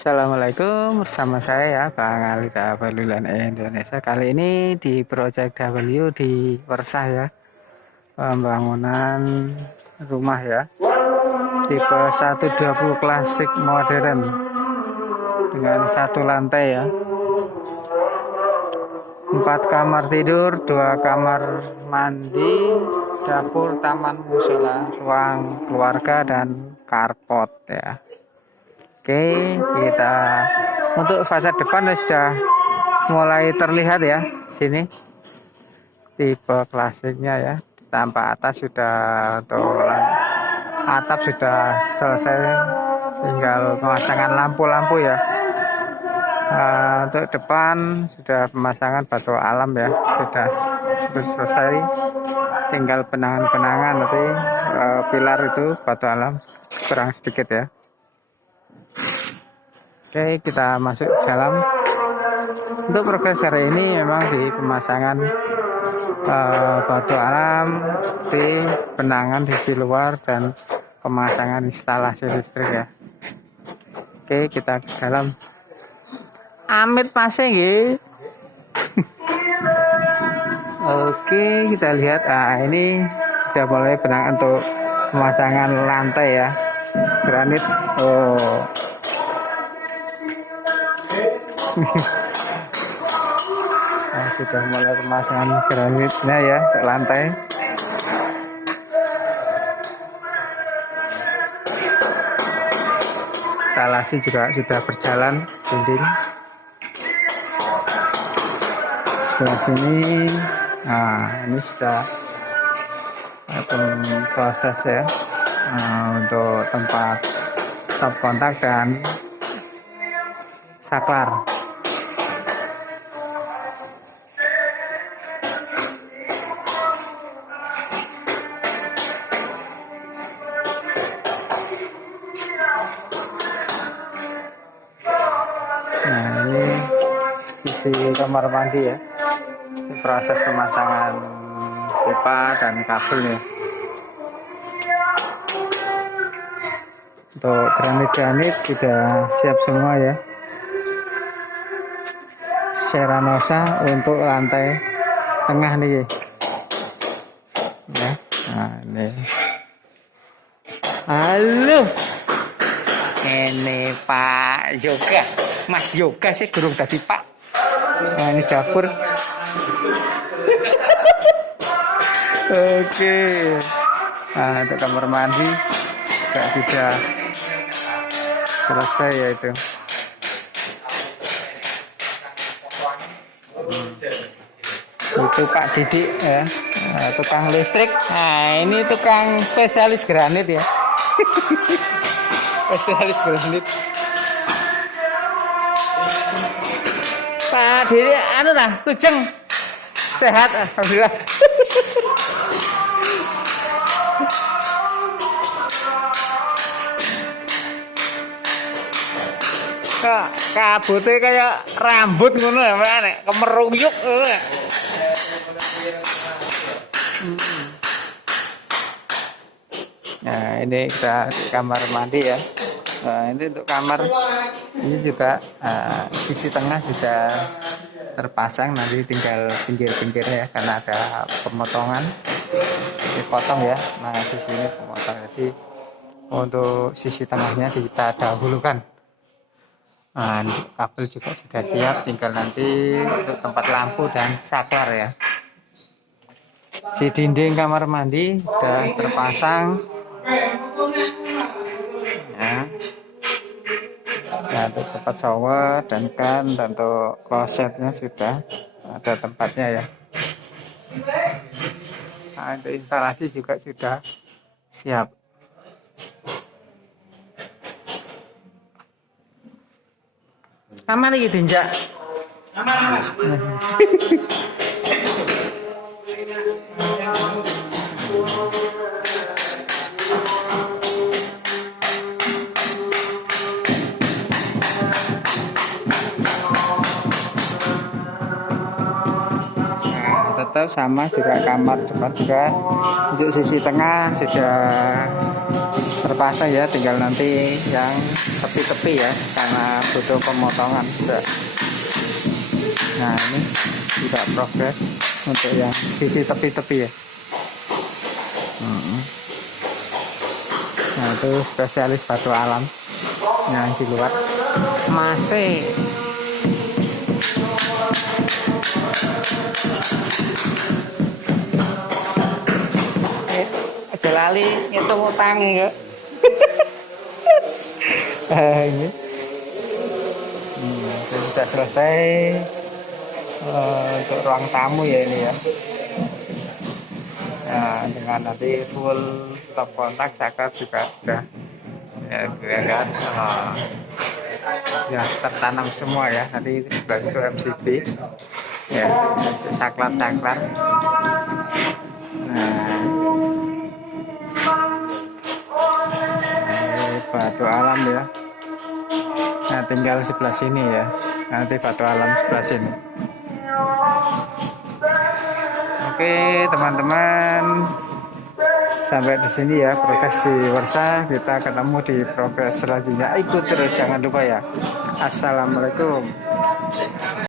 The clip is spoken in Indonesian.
Assalamualaikum, bersama saya ya Bang Alida Balulan Indonesia. Kali ini di Project W di Persah ya, pembangunan rumah ya, tipe 120 klasik modern dengan satu lantai ya, 4 kamar tidur, 2 kamar mandi, dapur, taman, musola, ruang keluarga dan carport ya. Oke, kita untuk fasad depan sudah mulai terlihat ya, sini tipe klasiknya ya. Tampak atas sudah, untuk atap sudah selesai, tinggal pemasangan lampu-lampu ya. Untuk depan sudah pemasangan batu alam ya, sudah selesai, tinggal penangan-penangan nanti pilar itu batu alam kurang sedikit ya. Oke, kita masuk dalam. Untuk progres hari ini memang di pemasangan batu alam, di penangan di sisi luar dan pemasangan instalasi listrik ya. Oke, kita ke dalam. Amit pasnya nggih. Oke, kita lihat. Ini sudah mulai penangan untuk pemasangan lantai ya, granit. Nah, sudah mulai pemasangan granitnya ya ke lantai. Instalasi juga sudah berjalan, dinding. Sebelah sini, nah ini sudah proses ya, untuk tempat stop kontak dan saklar. Nah, ini sisi kamar mandi ya. Ini proses pemasangan pipa dan kabelnya. Untuk granit-granit sudah siap semua ya. Seranosa untuk lantai tengah nih ya. Nah, ini. Halo. Ini Pak Yoga, Mas Yoga sih gurung tadi Pak. Nah, ini dapur. Oke. Nah, untuk kamar mandi juga sudah selesai ya itu. Itu Pak Didik ya, tukang listrik. Nah, ini tukang spesialis granit ya. Spesialis granit. Pak Didik anu tah, lujeng. Sehat alhamdulillah. Kak, kabutnya kayak rambut ngono ya, nek kemeruyuk. Nah, ini kita kamar mandi ya. Nah, ini untuk kamar ini juga sisi tengah sudah terpasang, nanti tinggal pinggir-pinggirnya ya, karena ada pemotongan, dipotong ya. Nah, sisi ini pemotong, jadi untuk sisi tengahnya kita dahulukan. Nah, kabel juga sudah siap, tinggal nanti untuk tempat lampu dan saklar ya. Di dinding kamar mandi sudah terpasang ya. Nah, untuk tempat shower dan untuk klosetnya sudah ada tempatnya ya. Nah, untuk instalasi juga sudah siap. Aman lagi tinjak. Aman. Tetap sama juga kamar depan juga untuk sisi tengah sudah terpasang ya, tinggal nanti yang tepi-tepi ya, karena butuh pemotongan sudah. Nah ini juga progres untuk yang sisi tepi-tepi ya. Nah itu spesialis batu alam yang di luar masih aja lali ngitung utang ya. Ini sudah selesai untuk ruang tamu ya ini ya. Nah, dengan nanti full stop kontak zakat juga sudah ya kan, ya tertanam semua ya. Nanti sebelah itu MCB ya, saklar-saklar. Nah, ini batu alam ya. Nah tinggal sebelah sini ya, nanti batu alam sebelah sini. Oke teman-teman, sampai di sini ya progres di Warsa. Kita ketemu di progres selanjutnya. Ikut terus, jangan lupa ya. Assalamualaikum.